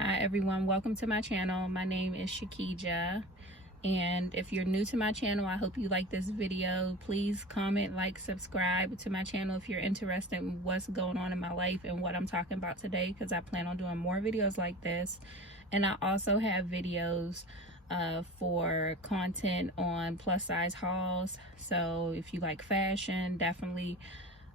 Hi everyone, welcome to my channel. My name is Shakija, and if you're new to my channel, I hope you like this video. Please comment, like, subscribe to my channel if you're interested in what's going on in my life and what I'm talking about today, because I plan on doing more videos like this. And I also have videos for content on plus size hauls. So if you like fashion, definitely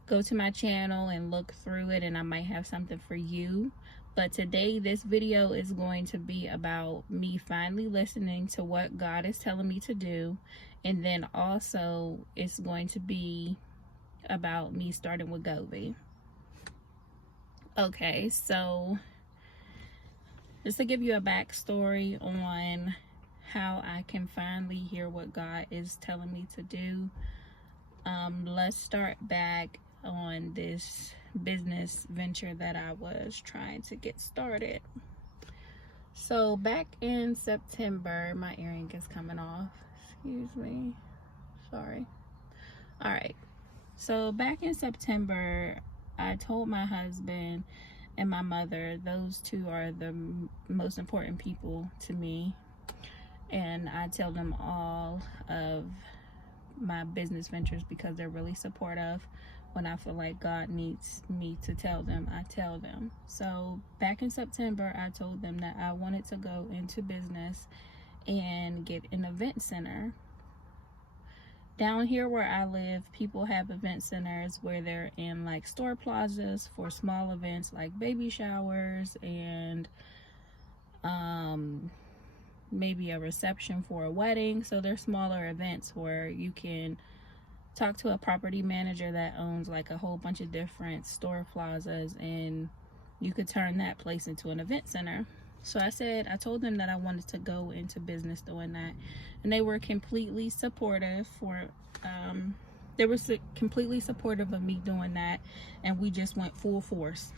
go to my channel and look through it, and I might have something for you. But today this video is going to be about me finally listening to what God is telling me to do, and then also it's going to be about me starting Wegovy. Okay, so just to give you a backstory on how I can finally hear what God is telling me to do, let's start back on this business venture that I was trying to get started. So back in September, my earring is coming off, excuse me, sorry. All right, so back in September, I told my husband and my mother, those two are the most important people to me, and I tell them all of my business ventures because they're really supportive. When I feel like God needs me to tell them, I tell them. So back in September, I told them that I wanted to go into business and get an event center. Down here where I live, people have event centers where they're in like store plazas for small events like baby showers and maybe a reception for a wedding. So they're smaller events where you can talk to a property manager that owns like a whole bunch of different store plazas, and you could turn that place into an event center. So I told them that I wanted to go into business doing that, and they were completely supportive completely supportive of me doing that, and we just went full force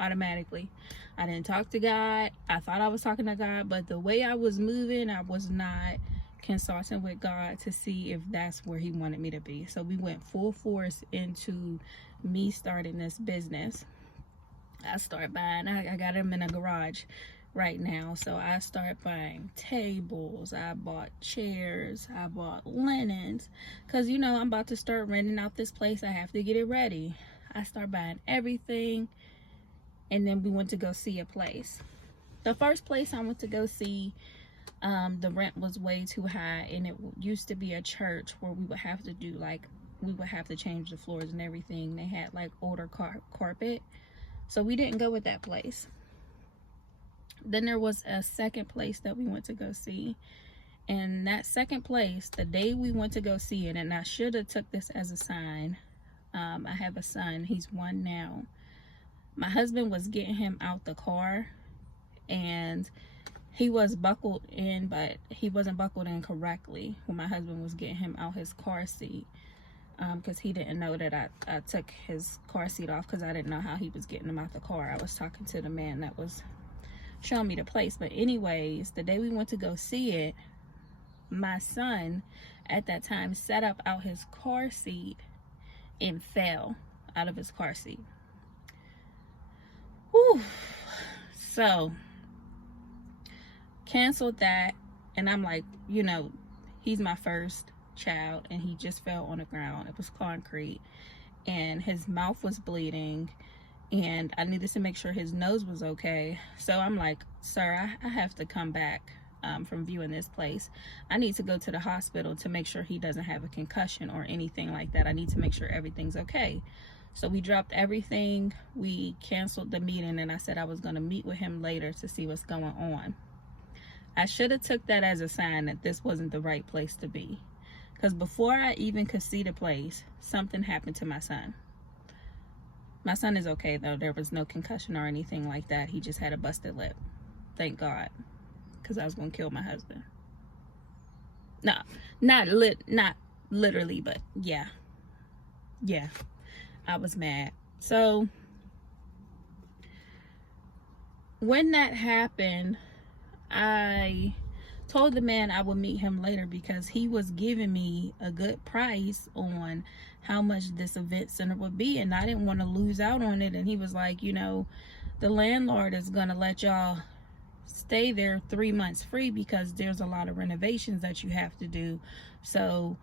automatically. I didn't talk to God. I thought I was talking to God, but the way I was moving, I was not consulting with God to see if that's where he wanted me to be. So we went full force into me starting this business. I start buying, I got them in a garage right now, so I start buying tables, I bought chairs, I bought linens, because you know I'm about to start renting out this place. I have to get it ready. I start buying everything, and then we went to go see a place. The first place I went to go see, the rent was way too high, and it used to be a church where we would have to do we would have to change the floors and everything. They had like older carpet, so we didn't go with that place. Then there was a second place that we went to go see, and that second place, the day we went to go see it, and I should have took this as a sign. I have a son, he's 1 now. My husband was getting him out the car, and he was buckled in, but he wasn't buckled in correctly when my husband was getting him out his car seat, because he didn't know that I took his car seat off, because I didn't know how he was getting him out the car. I was talking to the man that was showing me the place. But anyways, the day we went to go see it, my son at that time set up out his car seat and fell out of his car seat. Whew. So canceled that, and I'm like, you know, he's my first child, and he just fell on the ground. It was concrete, and his mouth was bleeding, and I needed to make sure his nose was okay. So I'm like, sir, I have to come back from viewing this place. I need to go to the hospital to make sure he doesn't have a concussion or anything like that. I need to make sure everything's okay. So we dropped everything, we canceled the meeting, and I said I was going to meet with him later to see what's going on. I should have took that as a sign that this wasn't the right place to be, because before I even could see the place, something happened to my son. My son is okay though. There was no concussion or anything like that. He just had a busted lip. Thank God, because I was going to kill my husband. No, not literally, but yeah, I was mad. So when that happened, I told the man I would meet him later, because he was giving me a good price on how much this event center would be, and I didn't want to lose out on it. And he was like, you know, the landlord is going to let y'all stay there 3 months free because there's a lot of renovations that you have to do. So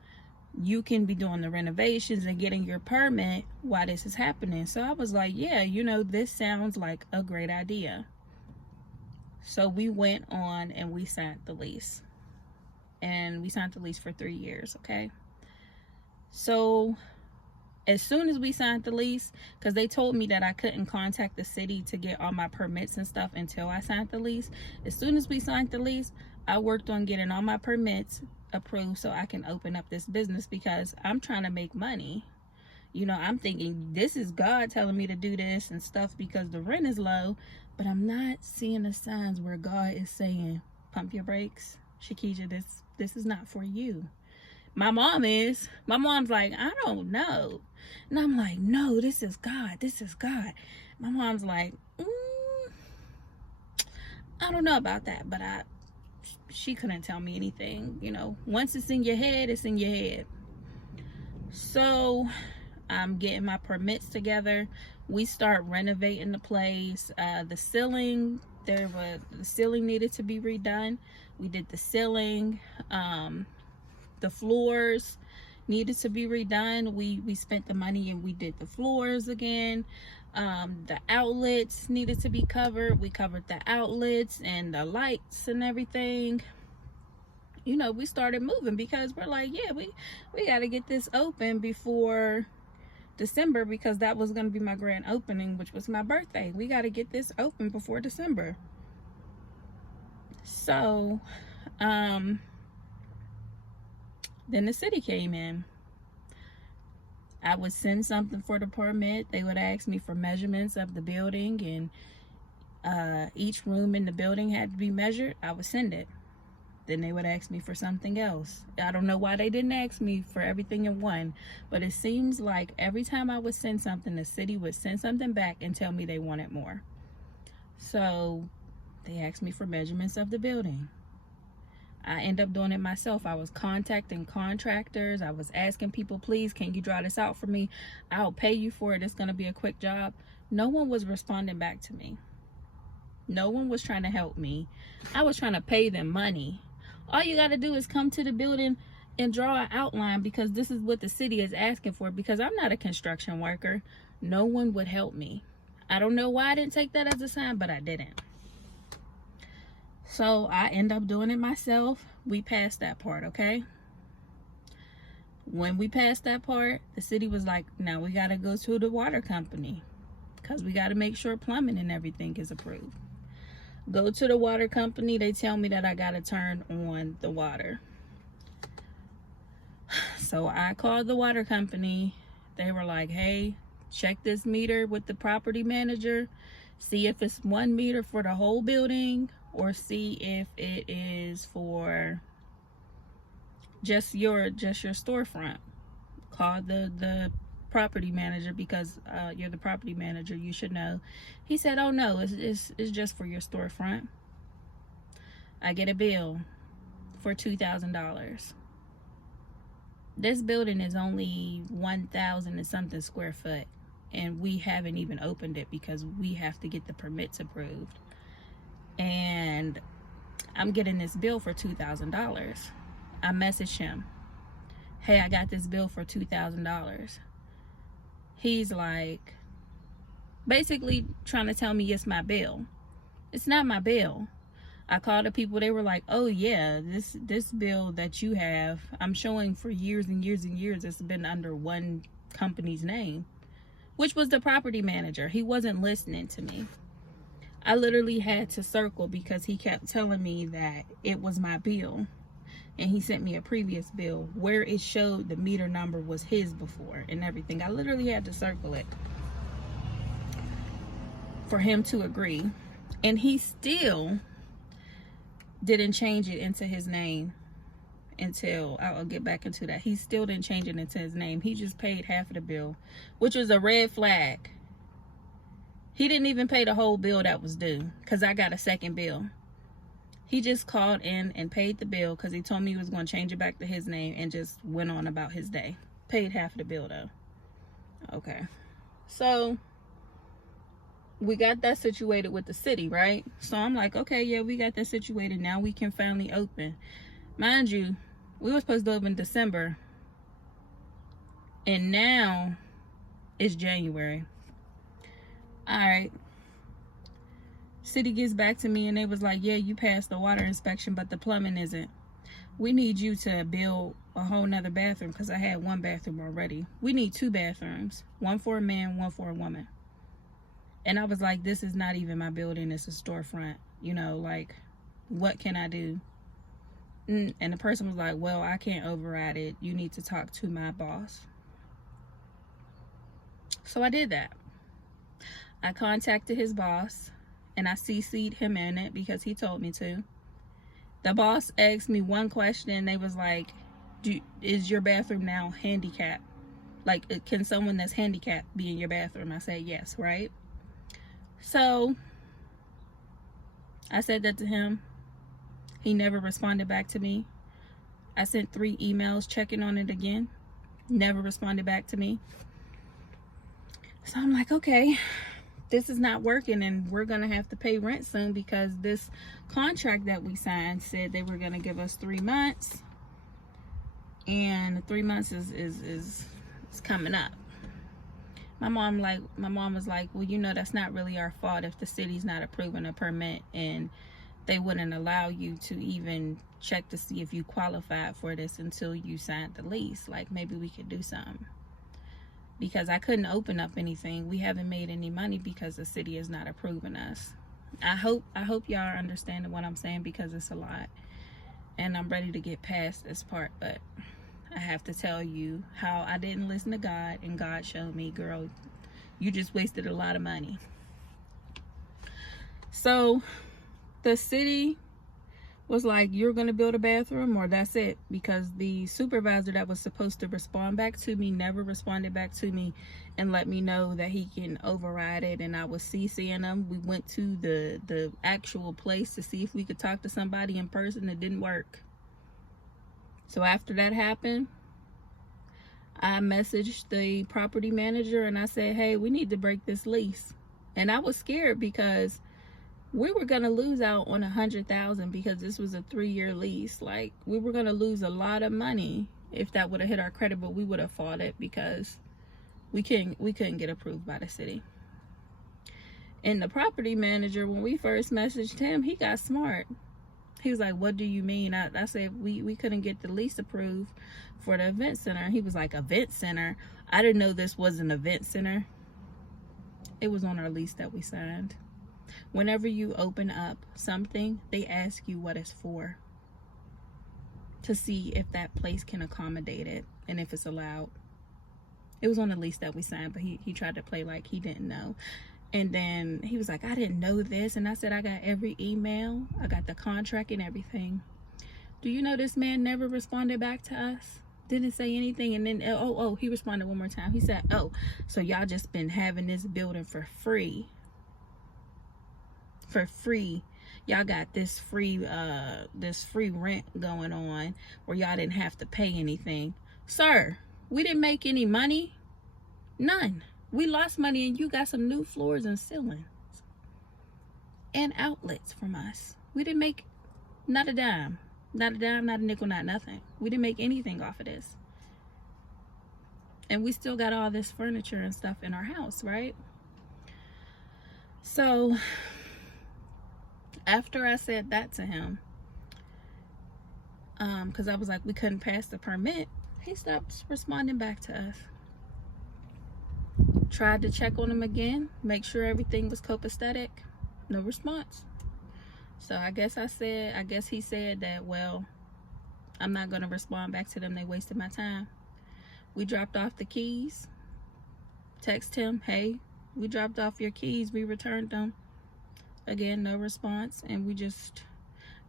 you can be doing the renovations and getting your permit while this is happening. So I was like, yeah, you know, this sounds like a great idea. So we went on and we signed the lease. And we signed the lease for 3 years, okay? So as soon as we signed the lease, because they told me that I couldn't contact the city to get all my permits and stuff until I signed the lease. As soon as we signed the lease, I worked on getting all my permits approved so I can open up this business, because I'm trying to make money. You know, I'm thinking this is God telling me to do this and stuff because the rent is low, but I'm not seeing the signs where God is saying, pump your brakes, Shakija, this is not for you. My mom is. My mom's like, I don't know. And I'm like, no, this is God. This is God. My mom's like, I don't know about that, but she couldn't tell me anything. You know, once it's in your head, it's in your head. So I'm getting my permits together. We start renovating the place. The ceiling needed to be redone. We did the ceiling. The floors needed to be redone. We spent the money and we did the floors again. The outlets needed to be covered. We covered the outlets and the lights and everything. You know, we started moving because we're like, yeah, we got to get this open before December, because that was going to be my grand opening, which was my birthday. We got to get this open before December. So, then the city came in. I would send something for the permit. They would ask me for measurements of the building, and each room in the building had to be measured. I would send it. Then they would ask me for something else. I don't know why they didn't ask me for everything in one, but it seems like every time I would send something, the city would send something back and tell me they wanted more. So they asked me for measurements of the building. I end up doing it myself. I was contacting contractors. I was asking people, please, can you draw this out for me? I'll pay you for it. It's going to be a quick job. No one was responding back to me. No one was trying to help me. I was trying to pay them money. All you got to do is come to the building and draw an outline, because this is what the city is asking for, because I'm not a construction worker. No one would help me. I don't know why I didn't take that as a sign, but I didn't. So I end up doing it myself. We passed that part, okay? When we passed that part, the city was like, now we got to go to the water company, because we got to make sure plumbing and everything is approved. Go to the water company. They tell me that I got to turn on the water. So I called the water company. They were like, hey, check this meter with the property manager. See if it's 1 meter for the whole building, or see if it is for just your storefront. Call the property manager, because you're the property manager, you should know. He said, oh no, it's just for your storefront. I get a bill for $2,000. This building is only 1,000 and something square foot, and we haven't even opened it because we have to get the permits approved. And I'm getting this bill for $2,000. I messaged him, hey, I got this bill for $2,000. He's like, basically trying to tell me it's my bill. It's not my bill. I called the people. They were like, oh yeah, this bill that you have, I'm showing for years and years and years, it's been under one company's name, which was the property manager. He wasn't listening to me. I literally had to circle because he kept telling me that it was my bill. And he sent me a previous bill where it showed the meter number was his before and everything. I literally had to circle it for him to agree. And he still didn't change it into his name until, I'll get back into that. He still didn't change it into his name. He just paid half of the bill, which was a red flag. He didn't even pay the whole bill that was due, because I got a second bill. He just called in and paid the bill because he told me he was going to change it back to his name, and just went on about his day. Paid half of the bill though. Okay. So we got that situated with the city, right? So I'm like, okay, yeah, we got that situated. Now we can finally open. Mind you, we were supposed to open in December, and now it's January. All right. City gets back to me and they was like, yeah, you passed the water inspection, but the plumbing isn't. We need you to build a whole nother bathroom, because I had one bathroom already. We need 2 bathrooms, one for a man, one for a woman. And I was like, this is not even my building, it's a storefront. You know, like, what can I do? And the person was like, well, I can't override it. You need to talk to my boss. So I did that. I contacted his boss, and I CC'd him in it because he told me to. The boss asked me one question, and they was like, is your bathroom now handicapped? Like, can someone that's handicapped be in your bathroom? I said, yes, right? So I said that to him. He never responded back to me. I sent 3 emails checking on it again. Never responded back to me. So I'm like, okay, this is not working, and we're going to have to pay rent soon, because this contract that we signed said they were going to give us 3 months. And 3 months is coming up. My mom was like, well, you know, that's not really our fault if the city's not approving a permit, and they wouldn't allow you to even check to see if you qualified for this until you signed the lease. Like, maybe we could do something, because I couldn't open up anything. We haven't made any money because the city is not approving us. I hope y'all are understanding what I'm saying, because it's a lot, and I'm ready to get past this part. But I have to tell you how I didn't listen to God, and God showed me, girl, you just wasted a lot of money. So the city was like, you're gonna build a bathroom or that's it, because the supervisor that was supposed to respond back to me never responded back to me and let me know that he can override it. And I was CCing him. We went to the actual place to see if we could talk to somebody in person. It didn't work. So after that happened, I messaged the property manager and I said, hey, we need to break this lease. And I was scared because we were gonna lose out on $100,000, because this was a 3-year lease. Like, we were gonna lose a lot of money if that would have hit our credit, but we would have fought it because we couldn't get approved by the city. And the property manager, when we first messaged him, he got smart. He was like, what do you mean? I said, we couldn't get the lease approved for the event center. He was like, event center? I didn't know this was an event center. It was on our lease that we signed. Whenever you open up something, they ask you what it's for, to see if that place can accommodate it and if it's allowed. It was on the lease that we signed, but he tried to play like he didn't know. And then he was like, I didn't know this. And I said, I got every email. I got the contract and everything. Do you know this man never responded back to us? Didn't say anything. And then, he responded one more time. He said, oh, so y'all just been having this building for free. For free. Y'all got this free rent going on where y'all didn't have to pay anything. Sir, we didn't make any money. None. We lost money, and you got some new floors and ceilings and outlets from us. We didn't make not a dime. Not a dime, not a nickel, not nothing. We didn't make anything off of this. And we still got all this furniture and stuff in our house, right? So after I said that to him, because I was like, we couldn't pass the permit, he stopped responding back to us. Tried to check on him again, make sure everything was copacetic. No response. So I guess he said that, well, I'm not going to respond back to them. They wasted my time. We dropped off the keys. Text him, hey, we dropped off your keys. We returned them. Again, no response. And we just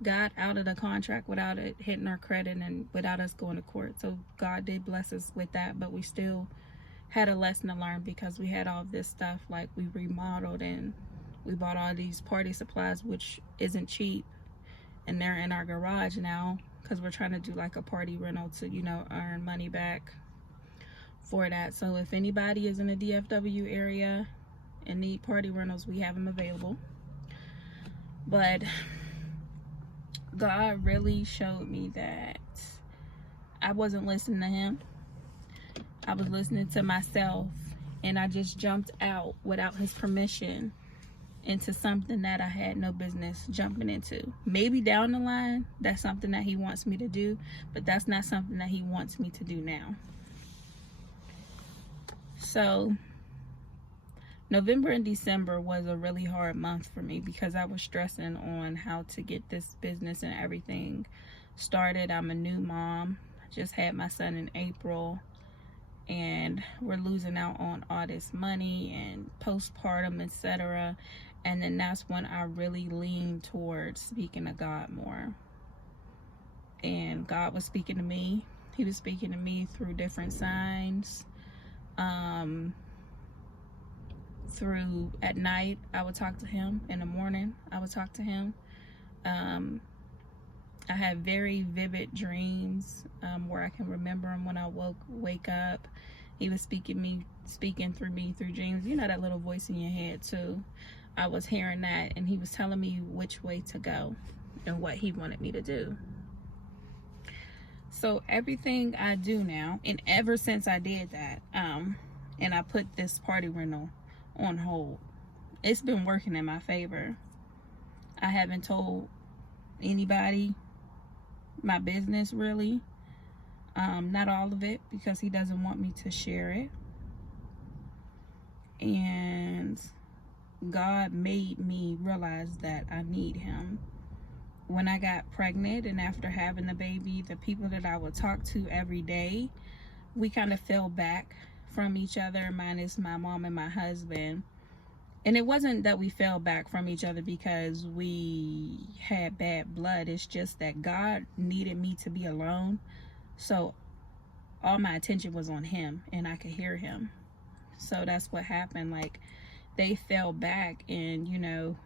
got out of the contract without it hitting our credit and without us going to court. So God did bless us with that, but we still had a lesson to learn, because we had all this stuff. Like, we remodeled and we bought all these party supplies, which isn't cheap, and they're in our garage now because we're trying to do like a party rental to, you know, earn money back for that. So if anybody is in the DFW area and need party rentals, we have them available. But God really showed me that I wasn't listening to him. I was listening to myself, and I just jumped out without his permission into something that I had no business jumping into. Maybe down the line, that's something that he wants me to do, but that's not something that he wants me to do now. So November and December was a really hard month for me because I was stressing on how to get this business and everything started. I'm a new mom. I just had my son in April, and we're losing out on all this money and postpartum, etc. And then that's when I really leaned towards speaking to God more. And God was speaking to me. He was speaking to me through different signs. Through at night, I would talk to him. In the morning, I would talk to him. I had very vivid dreams where I can remember him when I wake up. He was speaking through me through dreams. You know that little voice in your head too. I was hearing that, and he was telling me which way to go and what he wanted me to do. So everything I do now, and ever since I did that, and I put this party rental on hold, it's been working in my favor. I haven't told anybody my business, really. Not all of it, because he doesn't want me to share it. And God made me realize that I need him. When I got pregnant and after having the baby, the people that I would talk to every day, we kind of fell back from each other, minus my mom and my husband. And it wasn't that we fell back from each other because we had bad blood. It's just that God needed me to be alone. So all my attention was on him, and I could hear him. So that's what happened. Like, they fell back, and, you know,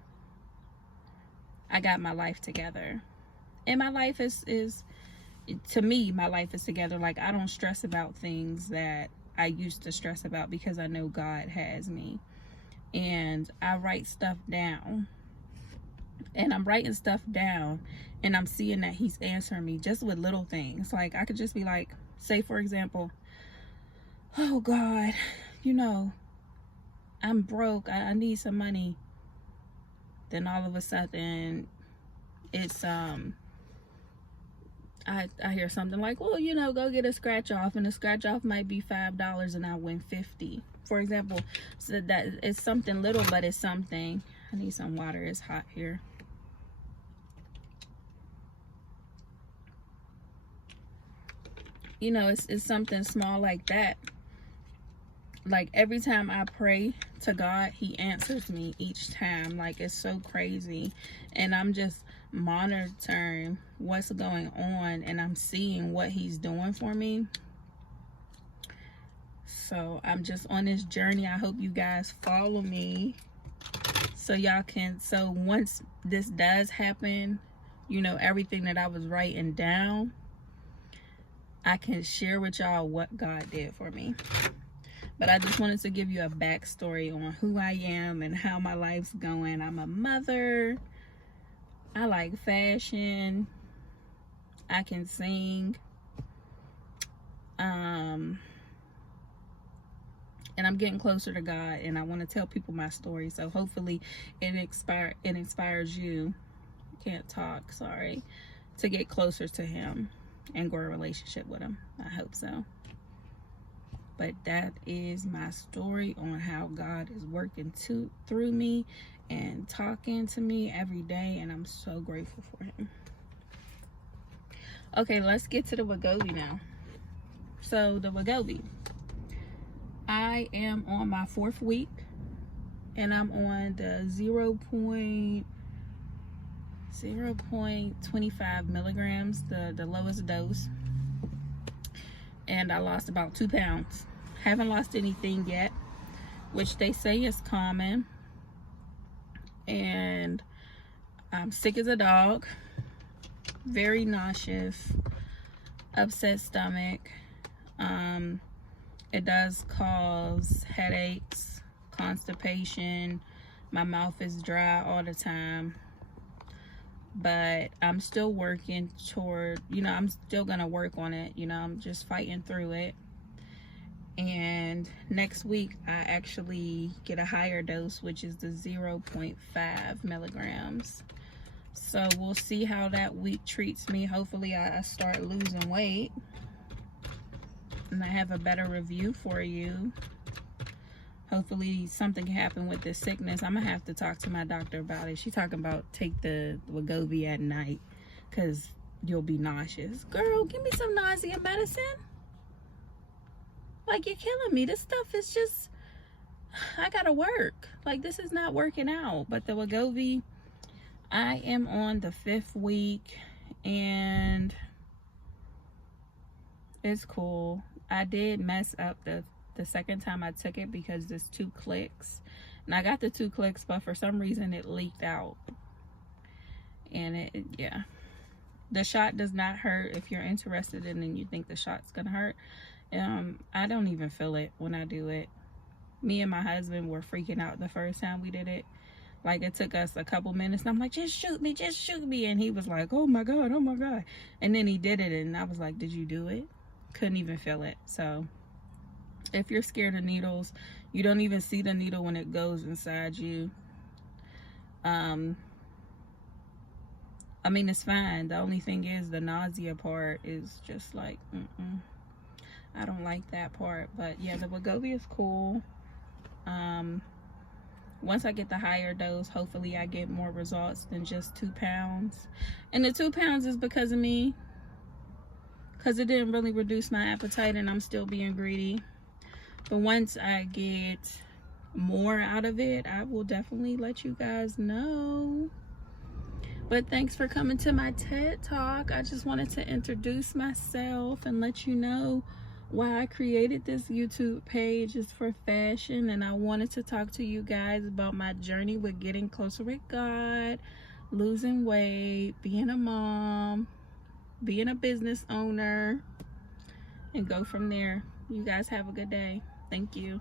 I got my life together. And my life is to me, my life is together. Like, I don't stress about things that I used to stress about because I know God has me. And I write stuff down, and I'm writing stuff down, and I'm seeing that he's answering me just with little things. Like, I could just be like, say for example, oh God, you know, I'm broke, I need some money. Then all of a sudden it's I hear something like, well, you know, go get a scratch off, and the scratch off might be $5 and I win 50, for example. So that it's something little, but it's something. I need some water, it's hot here. You know, it's something small like that. Like, every time I pray to God, he answers me each time. Like, it's so crazy. And I'm just monitoring what's going on, and I'm seeing what he's doing for me. So I'm just on this journey. I hope you guys follow me, so y'all can, so once this does happen, you know, everything that I was writing down, I can share with y'all what God did for me. But I just wanted to give you a backstory on who I am and how my life's going. I'm a mother. I like fashion. I can sing. And I'm getting closer to God, and I want to tell people my story. So hopefully it inspires you. Can't talk, sorry. To get closer to him and grow a relationship with him. I hope so. But that is my story on how God is working through me and talking to me every day, and I'm so grateful for him. Okay, let's get to the Wegovy now. So the Wegovy, I am on my 4th week, and I'm on the 0.25 milligrams, the lowest dose. And I lost about 2 pounds. Haven't lost anything yet, which they say is common. And I'm sick as a dog, very nauseous, upset stomach. It does cause headaches, constipation. My mouth is dry all the time. But I'm still working toward, I'm still gonna work on it. I'm just fighting through it. And next week I actually get a higher dose, which is the 0.5 milligrams. So we'll see how that week treats me. Hopefully I start losing weight and I have a better review for you. Hopefully something can happen with this sickness. I'm gonna have to talk to my doctor about it. She's talking about take the Wegovy at night because you'll be nauseous. Girl, give me some nausea medicine. Like, you're killing me. This stuff is just, I gotta work. Like, this is not working out. But the Wegovy, I am on the 5th week and it's cool. I did mess up the second time I took it because there's 2 clicks. And I got the 2 clicks, but for some reason it leaked out. And yeah. The shot does not hurt. If you're interested in it and you think the shot's gonna hurt, I don't even feel it when I do it. Me and my husband were freaking out the first time we did it. Like, it took us a couple minutes and I'm like, just shoot me. And he was like, oh my God. And then he did it and I was like, did you do it? Couldn't even feel it. So if you're scared of needles, you don't even see the needle when it goes inside you. I mean, it's fine. The only thing is the nausea part is just like, I don't like that part. But yeah, the Wegovy is cool. Once I get the higher dose, hopefully I get more results than just 2 pounds. And the 2 pounds is because of me, because it didn't really reduce my appetite and I'm still being greedy. But once I get more out of it, I will definitely let you guys know. But thanks for coming to my TED Talk. I just wanted to introduce myself and let you know why I created this YouTube page. Is for fashion, and I wanted to talk to you guys about my journey with getting closer with God, losing weight, being a mom, being a business owner, and go from there. You guys have a good day. Thank you.